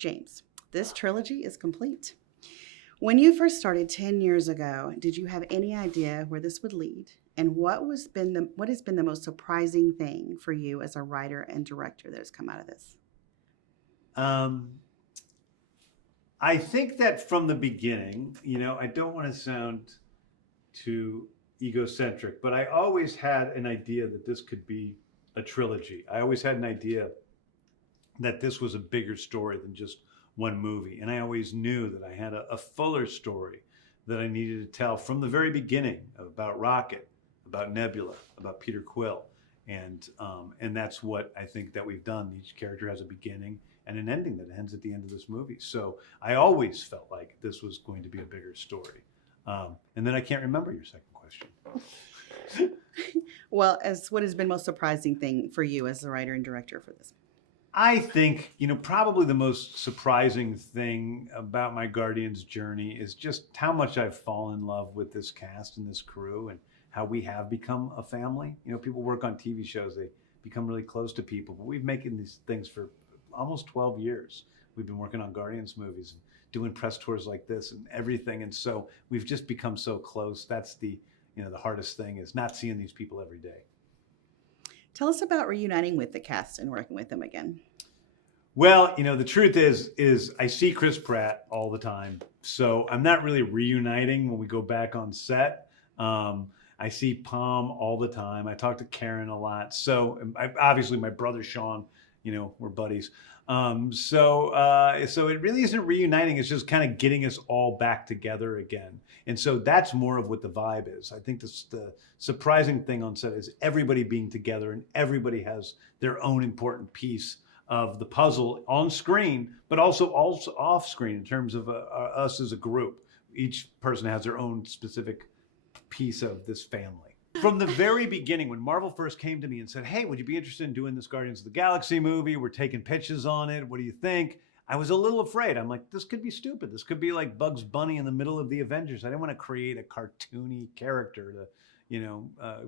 James, this trilogy is complete. When you first started 10 years ago, did you have any idea where this would lead? And what has been the most surprising thing for you as a writer and director that has come out of this? I think that from the beginning, I don't want to sound too egocentric, but I always had an idea that this could be a trilogy. I always had an idea that this was a bigger story than just one movie. And I always knew that I had a fuller story that I needed to tell from the very beginning about Rocket, about Nebula, about Peter Quill. And that's what I think that we've done. Each character has a beginning and an ending that ends at the end of this movie. So I always felt like this was going to be a bigger story. And then I can't remember your second question. Well, what has been most surprising thing for you as the writer and director for this? I think, probably the most surprising thing about my Guardians journey is just how much I've fallen in love with this cast and this crew and how we have become a family. People work on TV shows, they become really close to people, but we've been making these things for almost 12 years. We've been working on Guardians movies and doing press tours like this and everything. And so we've just become so close. That's the hardest thing is not seeing these people every day. Tell us about reuniting with the cast and working with them again. Well, the truth is I see Chris Pratt all the time. So I'm not really reuniting when we go back on set. I see Palm all the time. I talk to Karen a lot. So obviously my brother Sean, we're buddies. So it really isn't reuniting. It's just kind of getting us all back together again. And so that's more of what the vibe is. I think the surprising thing on set is everybody being together and everybody has their own important piece of the puzzle on screen, but also off screen in terms of us as a group. Each person has their own specific piece of this family. From the very beginning, when Marvel first came to me and said, hey, would you be interested in doing this Guardians of the Galaxy movie? We're taking pitches on it. What do you think? I was a little afraid. I'm like, this could be stupid. This could be like Bugs Bunny in the middle of the Avengers. I didn't want to create a cartoony character to,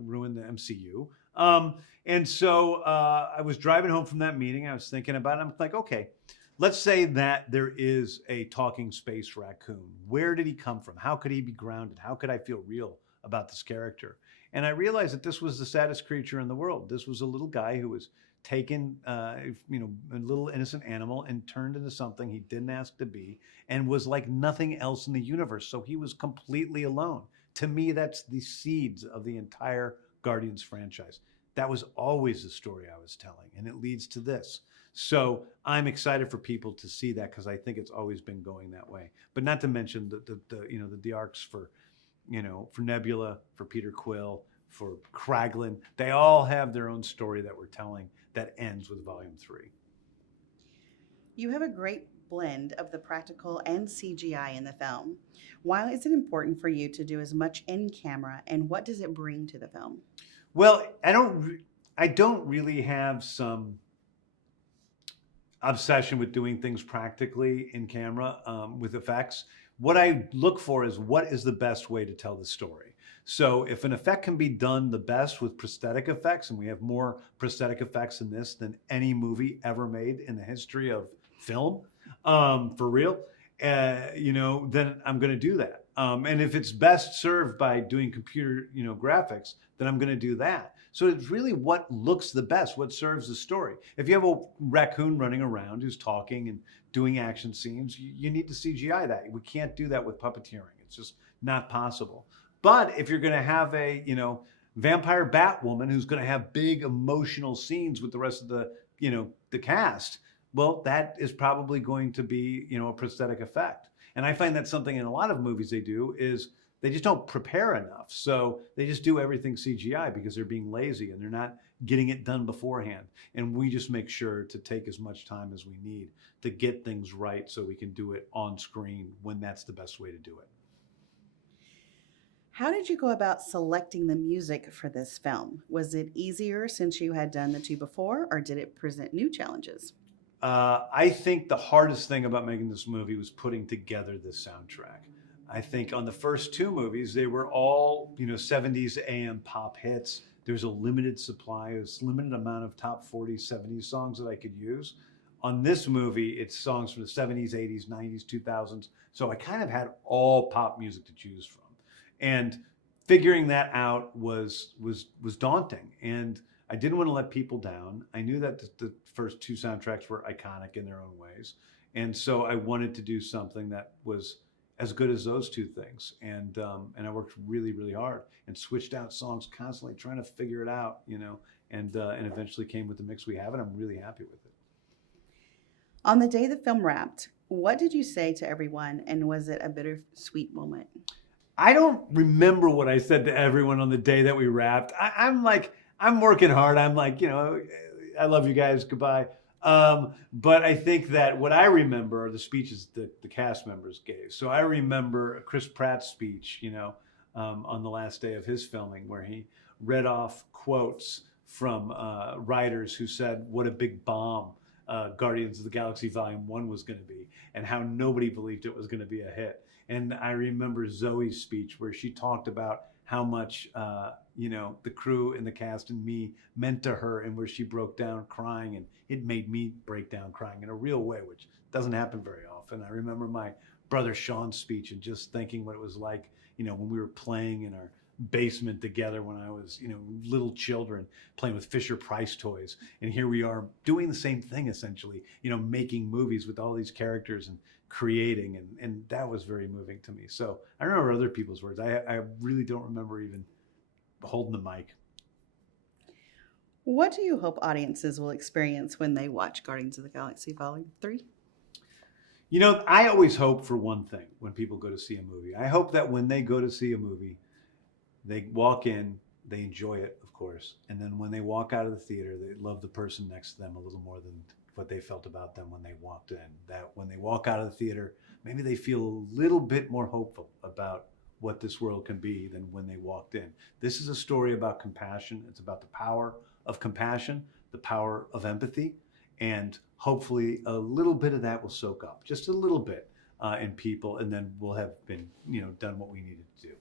ruin the MCU. And so I was driving home from that meeting. I was thinking about it. I'm like, okay, let's say that there is a talking space raccoon. Where did he come from? How could he be grounded? How could I feel real about this character? And I realized that this was the saddest creature in the world. This was a little guy who was taken, a little innocent animal and turned into something he didn't ask to be and was like nothing else in the universe. So he was completely alone. To me, that's the seeds of the entire Guardians franchise. That was always the story I was telling, and it leads to this. So I'm excited for people to see that because I think it's always been going that way. But not to mention the arcs for Nebula, for Peter Quill, for Kraglin. They all have their own story that we're telling that ends with Volume 3. You have a great blend of the practical and CGI in the film. Why is it important for you to do as much in camera, and what does it bring to the film? Well, I don't really have some obsession with doing things practically in camera with effects. What I look for is what is the best way to tell the story. So if an effect can be done the best with prosthetic effects, and we have more prosthetic effects in this than any movie ever made in the history of film, for real, then I'm going to do that. And if it's best served by doing computer, graphics, then I'm going to do that. So it's really what looks the best, what serves the story. If you have a raccoon running around who's talking and doing action scenes, you need to CGI that. We can't do that with puppeteering. It's just not possible. But if you're going to have a, vampire Batwoman who's going to have big emotional scenes with the rest of the, the cast, well, that is probably going to be, a prosthetic effect. And I find that something in a lot of movies they do is they just don't prepare enough. So they just do everything CGI because they're being lazy and they're not getting it done beforehand. And we just make sure to take as much time as we need to get things right so we can do it on screen when that's the best way to do it. How did you go about selecting the music for this film? Was it easier since you had done the two before, or did it present new challenges? I think the hardest thing about making this movie was putting together this soundtrack. I think on the first two movies, they were all, 70s AM pop hits. There's a limited supply, there's a limited amount of top 40, 70s songs that I could use. On this movie, it's songs from the 70s, 80s, 90s, 2000s. So I kind of had all pop music to choose from. And figuring that out was daunting. And I didn't want to let people down. I knew that the first two soundtracks were iconic in their own ways. And so I wanted to do something that was as good as those two things. And I worked really, really hard and switched out songs constantly, trying to figure it out, and eventually came with the mix we have, and I'm really happy with it. On the day the film wrapped, what did you say to everyone, and was it a bittersweet moment? I don't remember what I said to everyone on the day that we wrapped. I'm working hard. I'm like, I love you guys. Goodbye. But I think that what I remember are the speeches that the cast members gave. So I remember Chris Pratt's speech, on the last day of his filming, where he read off quotes from writers who said what a big bomb Guardians of the Galaxy Volume 1 was going to be, and how nobody believed it was going to be a hit. And I remember Zoe's speech where she talked about how much, the crew and the cast and me meant to her, and where she broke down crying, and it made me break down crying in a real way, which doesn't happen very often. I remember my brother Sean's speech and just thinking what it was like, when we were playing in our basement together when I was, little children playing with Fisher Price toys. And here we are doing the same thing, essentially, making movies with all these characters and creating. And that was very moving to me. So I remember other people's words. I really don't remember even holding the mic. What do you hope audiences will experience when they watch Guardians of the Galaxy Volume 3? I always hope for one thing when people go to see a movie. I hope that when they go to see a movie, they walk in, they enjoy it, of course. And then when they walk out of the theater, they love the person next to them a little more than what they felt about them when they walked in. That when they walk out of the theater, maybe they feel a little bit more hopeful about what this world can be than when they walked in. This is a story about compassion. It's about the power of compassion, the power of empathy, and hopefully a little bit of that will soak up, just a little bit in people, and then we'll have been, done what we needed to do.